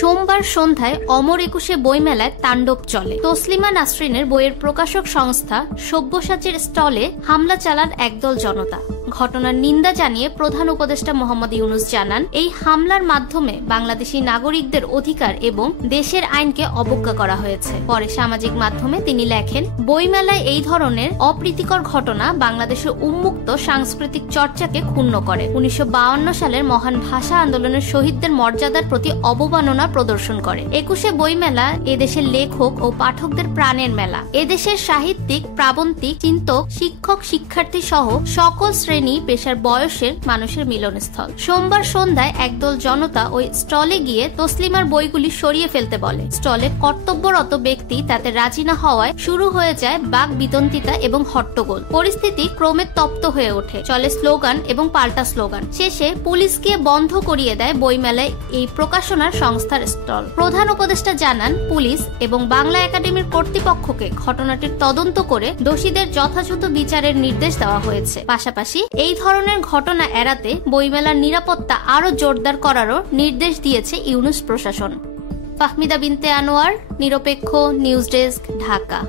সোমবার সন্ধ্যায় অমর একুশে বইমেলায় তাণ্ডব চলে। তসলিমা নাসরিনের বইয়ের প্রকাশক সংস্থা সব্যসাচীর স্টলে হামলা চালান একদল জনতা। ঘটনার নিন্দা জানিয়ে প্রধান উপদেষ্টা মোহাম্মদ ইউনূস জানান, এই হামলার মাধ্যমে বাংলাদেশি নাগরিকদের অধিকার এবং দেশের আইনকে অবজ্ঞা করা হয়েছে। পরে সামাজিক মাধ্যমে তিনি লেখেন, বইমেলায় এই ধরনের অপ্রীতিকর ঘটনা বাংলাদেশের উন্মুক্ত সাংস্কৃতিক চর্চাকে ক্ষুণ্ণ করে। 1952 সালের মহান ভাষা আন্দোলনের শহীদদের মর্যাদার প্রতি অবমাননা প্রদর্শন করে। একুশে বইমেলা এদেশের লেখক ও পাঠকদের প্রাণের মেলা। এদেশের সাহিত্যিক, প্রাবন্ধিক, চিন্তক, শিক্ষক, শিক্ষার্থী সহ সকল শ্রেণী, পেশার, বয়সের মানুষের মিলনস্থল। সোমবার সন্ধ্যায় একদল জনতা ওই স্টলে গিয়ে তসলিমার বইগুলি সরিয়ে ফেলতে বলে। স্টলে কর্তব্যরত ব্যক্তি তাতে রাজি না হওয়ায় শুরু হয়ে যায় বাক বিতন্তিতা এবং হট্টগোল। পরিস্থিতি ক্রমে তপ্ত হয়ে ওঠে। চলে স্লোগান এবং পাল্টা স্লোগান। শেষে পুলিশকে বন্ধ করিয়ে দেয় বইমেলায় এই প্রকাশনার সংস্থার স্টল। প্রধান উপদেষ্টা জানান, পুলিশ এবং বাংলা একাডেমির কর্তৃপক্ষকে ঘটনাটির তদন্ত করে দোষীদের যথাযথ বিচারের নির্দেশ দেওয়া হয়েছে। পাশাপাশি এই ধরনের ঘটনা এড়াতে বইমেলার নিরাপত্তা আরো জোরদার করারও নির্দেশ দিয়েছে ইউনূস প্রশাসন। ফাহমিদা বিনতে আনোয়ার, নিরপেক্ষ নিউজ ডেস্ক, ঢাকা।